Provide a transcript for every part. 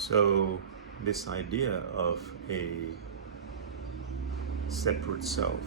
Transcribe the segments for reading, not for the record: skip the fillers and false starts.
So, this idea of a separate self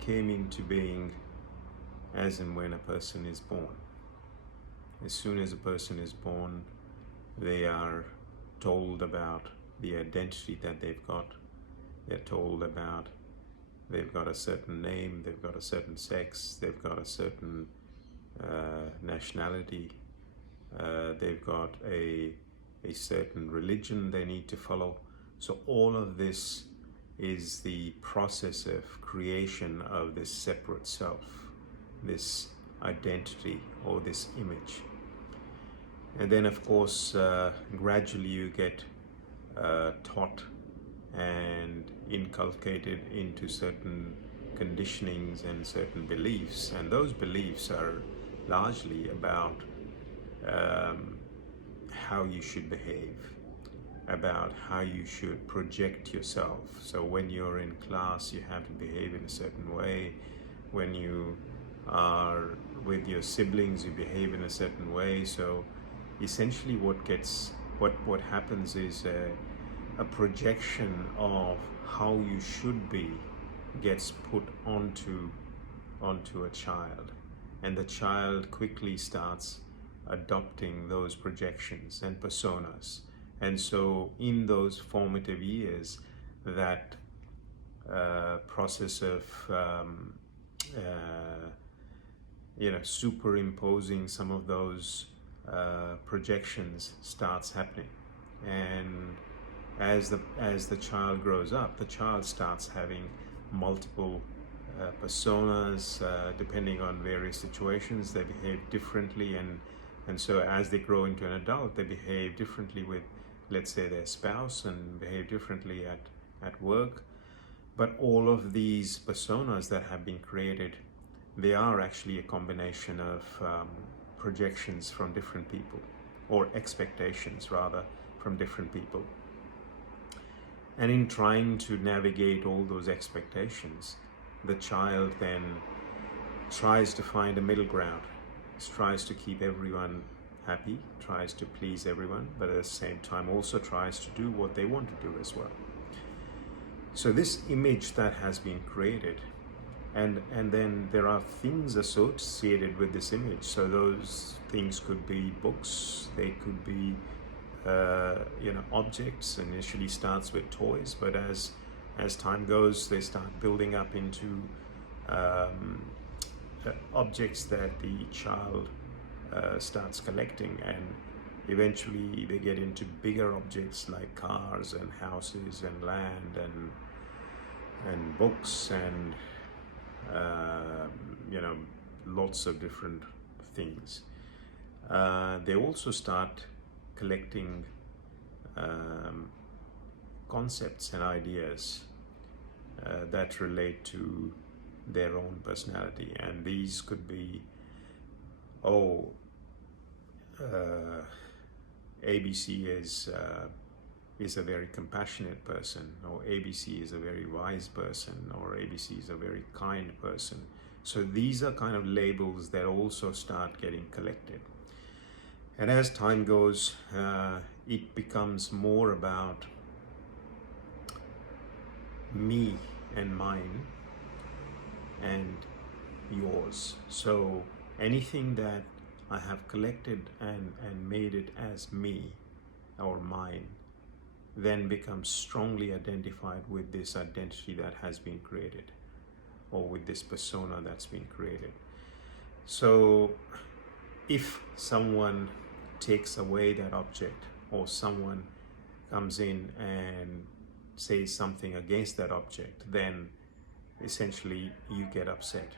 came into being as and when a person is born. As soon as a person is born, they are told about the identity that they've got. They're told about they've got a certain name, they've got a certain sex, they've got a certain nationality, they've got a certain religion they need to follow. So all of this is the process of creation of this separate self, this identity or this image. And then of course gradually you get taught and inculcated into certain conditionings and certain beliefs, and those beliefs are largely about how you should behave, about how you should project yourself. So when you're in class, you have to behave in a certain way. When you are with your siblings, you behave in a certain way. So essentially what happens is a projection of how you should be gets put onto a child, and the child quickly starts adopting those projections and personas. And so in those formative years, that process of superimposing some of those projections starts happening. And as the child grows up, the child starts having multiple personas. Depending on various situations, they behave differently, and so as they grow into an adult, they behave differently with, let's say, their spouse, and behave differently at work. But all of these personas that have been created, they are actually a combination of projections from different people, or expectations rather, from different people. And in trying to navigate all those expectations, the child then tries to find a middle ground, tries to keep everyone happy, tries to please everyone, but at the same time also tries to do what they want to do as well. So this image that has been created, and then there are things associated with this image. So those things could be books, they could be objects. Initially starts with toys, but as time goes, they start building up into objects that the child starts collecting, and eventually they get into bigger objects like cars and houses and land and books and lots of different things. They also start collecting concepts and ideas that relate to their own personality, and these could be ABC is a very compassionate person, or ABC is a very wise person, or ABC is a very kind person. So these are kind of labels that also start getting collected. And as time goes, it becomes more about me and mine and yours. So anything that I have collected and made it as me or mine then becomes strongly identified with this identity that has been created, or with this persona that's been created. So if someone takes away that object, or someone comes in and says something against that object, then essentially you get upset,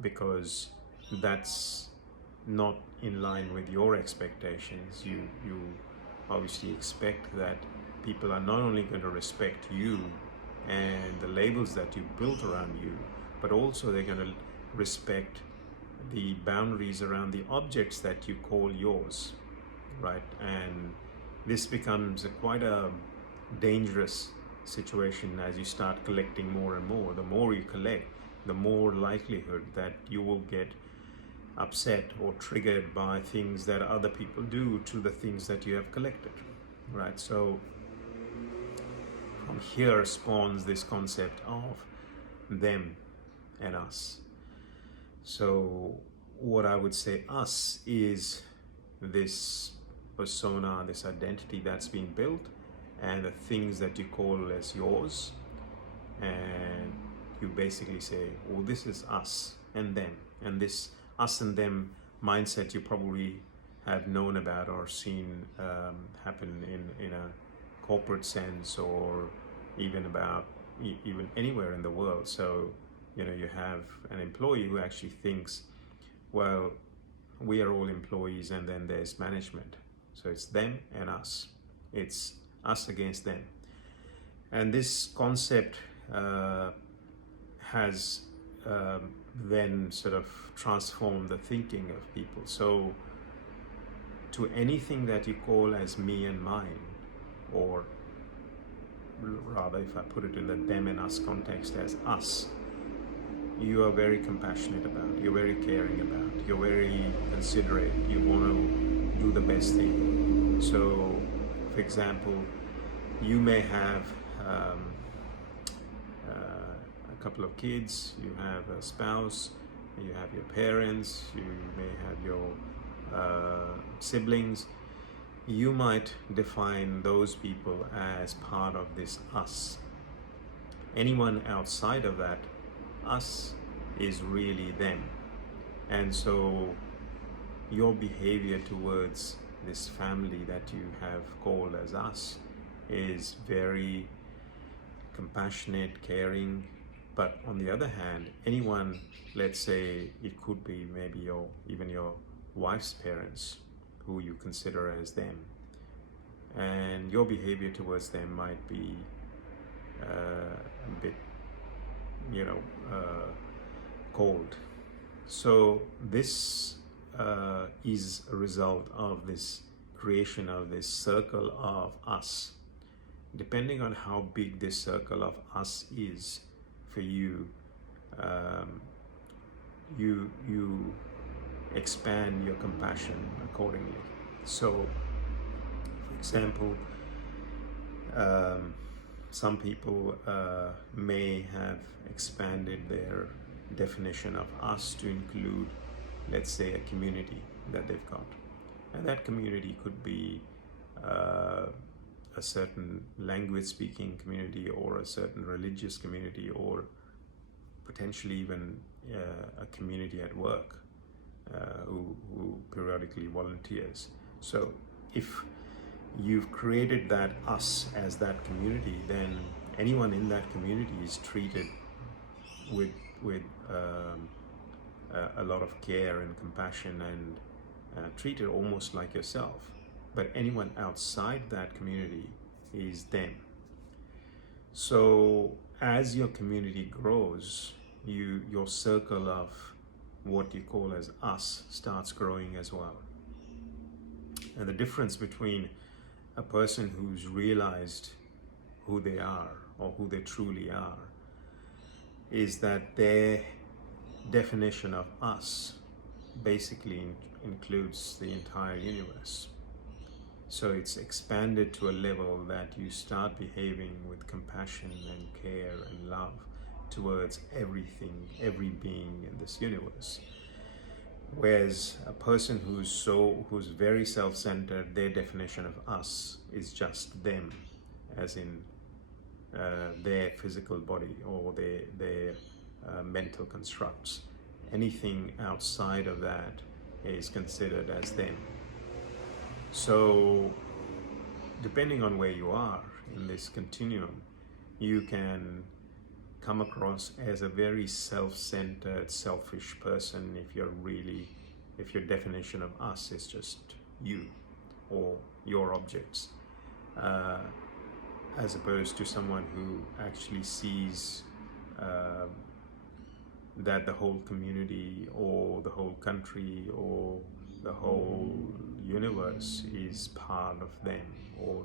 because that's not in line with your expectations. You obviously expect that people are not only going to respect you and the labels that you built around you, but also they're going to respect the boundaries around the objects that you call yours, right? And this becomes quite a dangerous situation as you start collecting more and more. The more you collect, the more likelihood that you will get upset or triggered by things that other people do to the things that you have collected, right? So from here spawns this concept of them and us. So what I would say us is this persona, this identity that's been built, and the things that you call as yours, and you basically say, oh, this is us and them. And this us and them mindset you probably have known about or seen happen in a corporate sense, or even about even anywhere in the world. So you have an employee who actually thinks, well, we are all employees, and then there's management. So it's them and us. It's us against them. And this concept has then sort of transformed the thinking of people. So to anything that you call as me and mine, or rather, if I put it in the them and us context, as us, you are very compassionate about, you're very caring about, you're very considerate, you want to do the best thing. So, for example, you may have a couple of kids, you have a spouse, you have your parents, you may have your siblings. You might define those people as part of this us. Anyone outside of that us is really them. And so your behavior towards this family that you have called as us is very compassionate, caring. But on the other hand, anyone, let's say it could be maybe even your wife's parents, who you consider as them, and your behavior towards them might be a bit cold. So this is a result of this creation of this circle of us. Depending on how big this circle of us is for you, you expand your compassion accordingly. So, for example, some people may have expanded their definition of us to include, let's say, a community that they've got. And that community could be a certain language speaking community, or a certain religious community, or potentially even a community at work who periodically volunteers. So if you've created that us as that community, then anyone in that community is treated with a lot of care and compassion, and treated almost like yourself. But anyone outside that community is them. So as your community grows, your circle of what you call as us starts growing as well. And the difference between a person who's realized who they are, or who they truly are, is that their definition of us basically includes the entire universe. So it's expanded to a level that you start behaving with compassion and care and love towards everything, every being in this universe. Whereas a person who's very self-centered, their definition of us is just them, as in their physical body, or their mental constructs. Anything outside of that is considered as them. So depending on where you are in this continuum, you can come across as a very self-centered, selfish person if your definition of us is just you or your objects, as opposed to someone who actually sees that the whole community, or the whole country, or the whole universe is part of them, or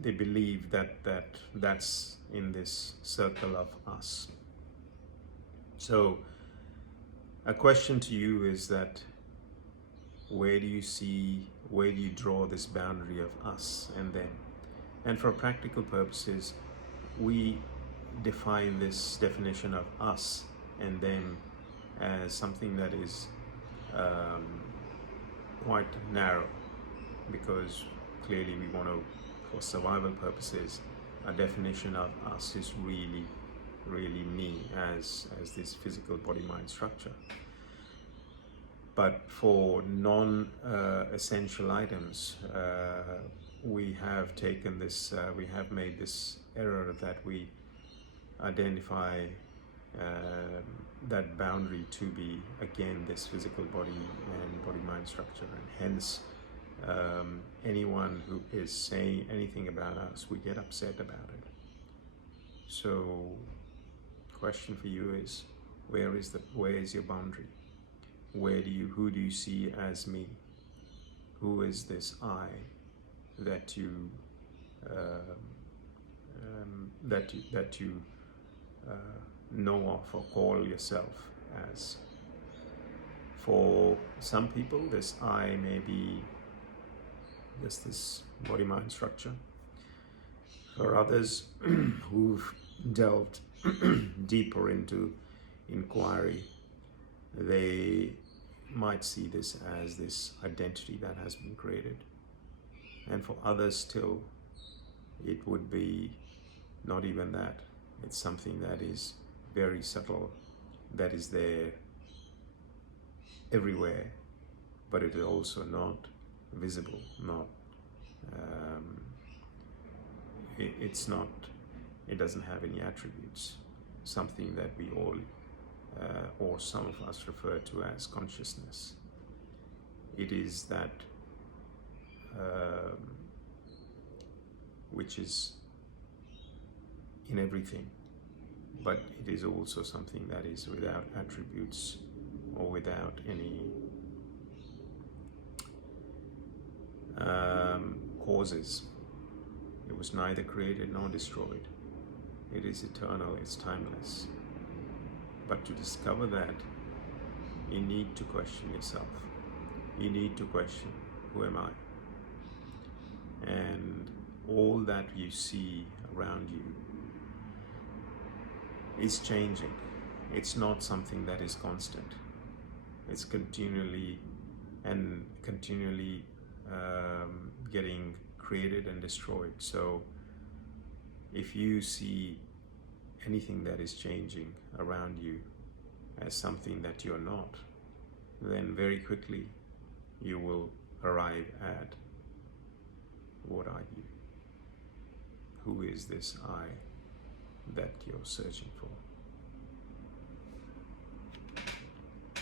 they believe that's in this circle of us. So a question to you is that where do you draw this boundary of us and them? And for practical purposes, we define this definition of us and them as something that is quite narrow, because clearly we want to, for survival purposes, a definition of us is really me as this physical body-mind structure. But for non-essential items, we have taken this, we have made this error that we identify that boundary to be, again, this physical body and body-mind structure, and hence anyone who is saying anything about us, we get upset about it. So, question for you is, where is your boundary? Who do you see as me? Who is this I that you know of or call yourself as? For some people, this I may be just this body-mind structure. For others who've delved deeper into inquiry, they might see this as this identity that has been created. And for others still, it would be not even that. It's something that is very subtle, that is there everywhere, but it is also not visible, it doesn't have any attributes, something that we all or some of us refer to as consciousness. It is that which is in everything, but it is also something that is without attributes or without any causes. It was neither created nor destroyed. It is eternal, it's timeless. But to discover that, you need to question yourself. You need to question, who am I? And all that you see around you is changing. It's not something that is constant. It's continually getting created and destroyed. So if you see anything that is changing around you as something that you're not, then very quickly you will arrive at, what are you? Who is this I that you're searching for?